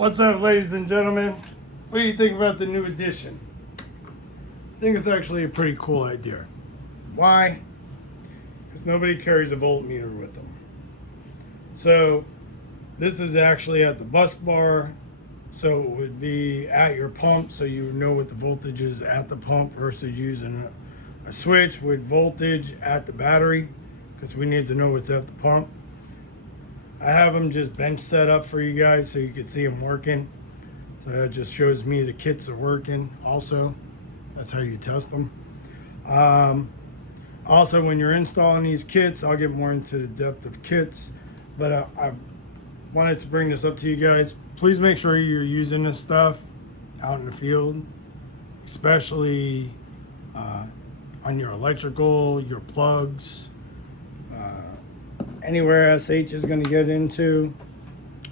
What's up, ladies and gentlemen? What do you think about the new edition? I think it's actually a pretty cool idea. Why? Because nobody carries a voltmeter with them. So this is actually at the bus bar, so it would be at your pump, so you would know what the voltage is at the pump versus using a switch with voltage at the battery, because we need to know what's at the pump. I have them just bench set up for you guys so you can see them working. So that just shows me the kits are working. Also, that's how you test them. Also, when you're installing these kits, I'll get more into the depth of kits, but I wanted to bring this up to you guys. Please make sure you're using this stuff out in the field, especially on your electrical, your plugs, anywhere SH is going to get into,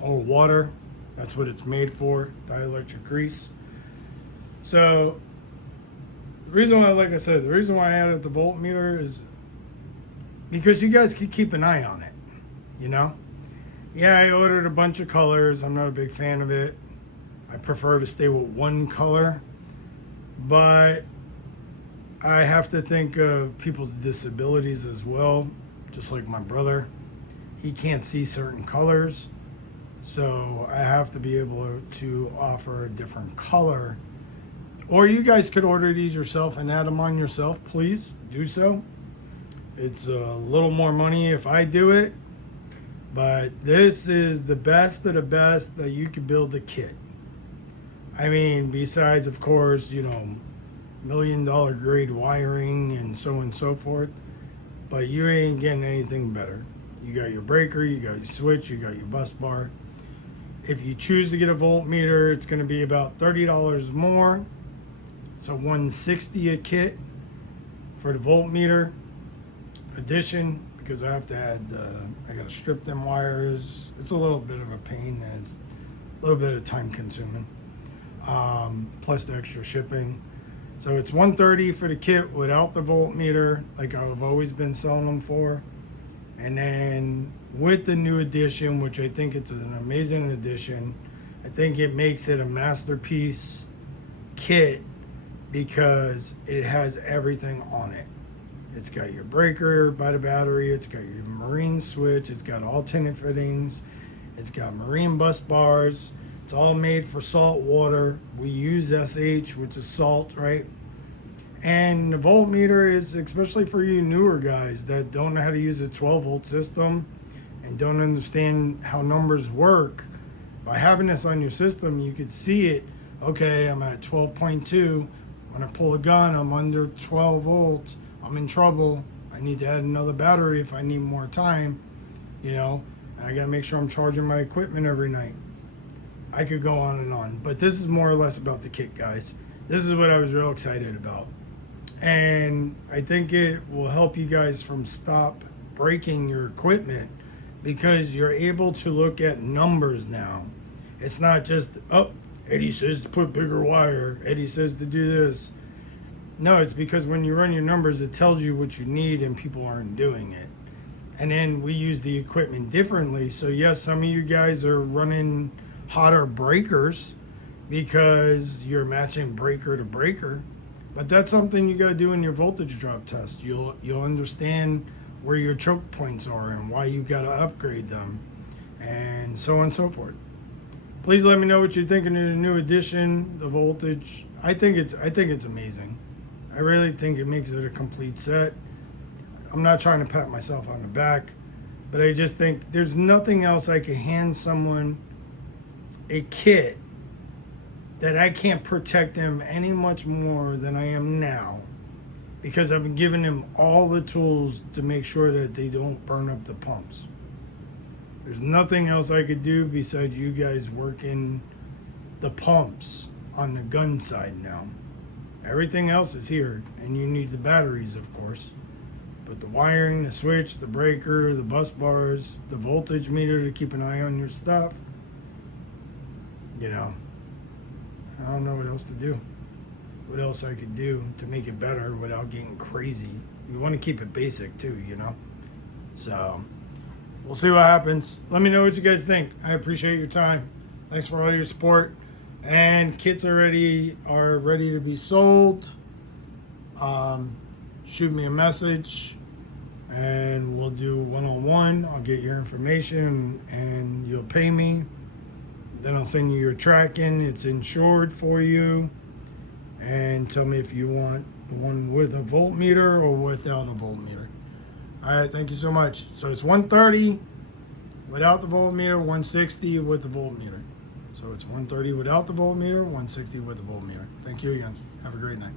or water. That's what it's made for, dielectric grease. So the reason why, like I said, the reason why I added the voltmeter is because you guys can keep an eye on it, you know? Yeah, I ordered a bunch of colors. I'm not a big fan of it. I prefer to stay with one color, but I have to think of people's disabilities as well, just like my brother. He can't see certain colors, so I have to be able to offer a different color. Or you guys could order these yourself and add them on yourself. Please do so. It's a little more money if I do it, but this is the best of the best that you can build a kit. I mean, besides, of course, you know, $1 million grade wiring and so on and so forth, but you ain't getting anything better. You got your breaker, you got your switch, you got your bus bar. If you choose to get a voltmeter, it's going to be about $30 more. So $160 a kit for the voltmeter addition, because I have to add, I got to strip them wires. It's a little bit of a pain, and it's a little bit of time consuming, plus the extra shipping. So it's $130 for the kit without the voltmeter, like I've always been selling them for. And then with the new edition, which I think it's an amazing addition, I think it makes it a masterpiece kit because it has everything on it. It's got your breaker by the battery, it's got your marine switch, it's got alternate fittings, it's got marine bus bars, it's all made for salt water. We use SH, which is salt, right? And the voltmeter is especially for you newer guys that don't know how to use a 12 volt system and don't understand how numbers work. By having this on your system, you could see it. Okay, I'm at 12.2. When I pull a gun, I'm under 12 volts. I'm in trouble. I need to add another battery if I need more time, you know. And I gotta make sure I'm charging my equipment every night. I could go on and on, but this is more or less about the kit, guys. This is what I was real excited about. And I think it will help you guys from stop breaking your equipment, because you're able to look at numbers now. It's not just, oh, Eddie says to put bigger wire, Eddie says to do this. No, it's because when you run your numbers, it tells you what you need and people aren't doing it. And then we use the equipment differently. So yes, some of you guys are running hotter breakers because you're matching breaker to breaker. But that's something you got to do in your voltage drop test. You'll understand where your choke points are and why you got to upgrade them, and so on and so forth. Please let me know what you're thinking of the new edition, the voltage. I think it's amazing. I really think it makes it a complete set. I'm not trying to pat myself on the back, but I just think there's nothing else I could hand someone a kit that I can't protect them any much more than I am now, because I've given them all the tools to make sure that they don't burn up the pumps. There's nothing else I could do besides you guys working the pumps on the gun side now. Everything else is here, and you need the batteries, of course. But the wiring, the switch, the breaker, the bus bars, the voltage meter to keep an eye on your stuff, you know, I don't know what else to do. What else I could do to make it better without getting crazy. You want to keep it basic too, you know? So we'll see what happens. Let me know what you guys think. I appreciate your time. Thanks for all your support. And kits are ready to be sold. Shoot me a message and we'll do one-on-one. I'll get your information and you'll pay me. Then I'll send you your tracking. It's insured for you. And tell me if you want the one with a voltmeter or without a voltmeter. All right, thank you so much. So it's 130 without the voltmeter, 160 with the voltmeter. So it's 130 without the voltmeter, 160 with the voltmeter. Thank you again. Have a great night.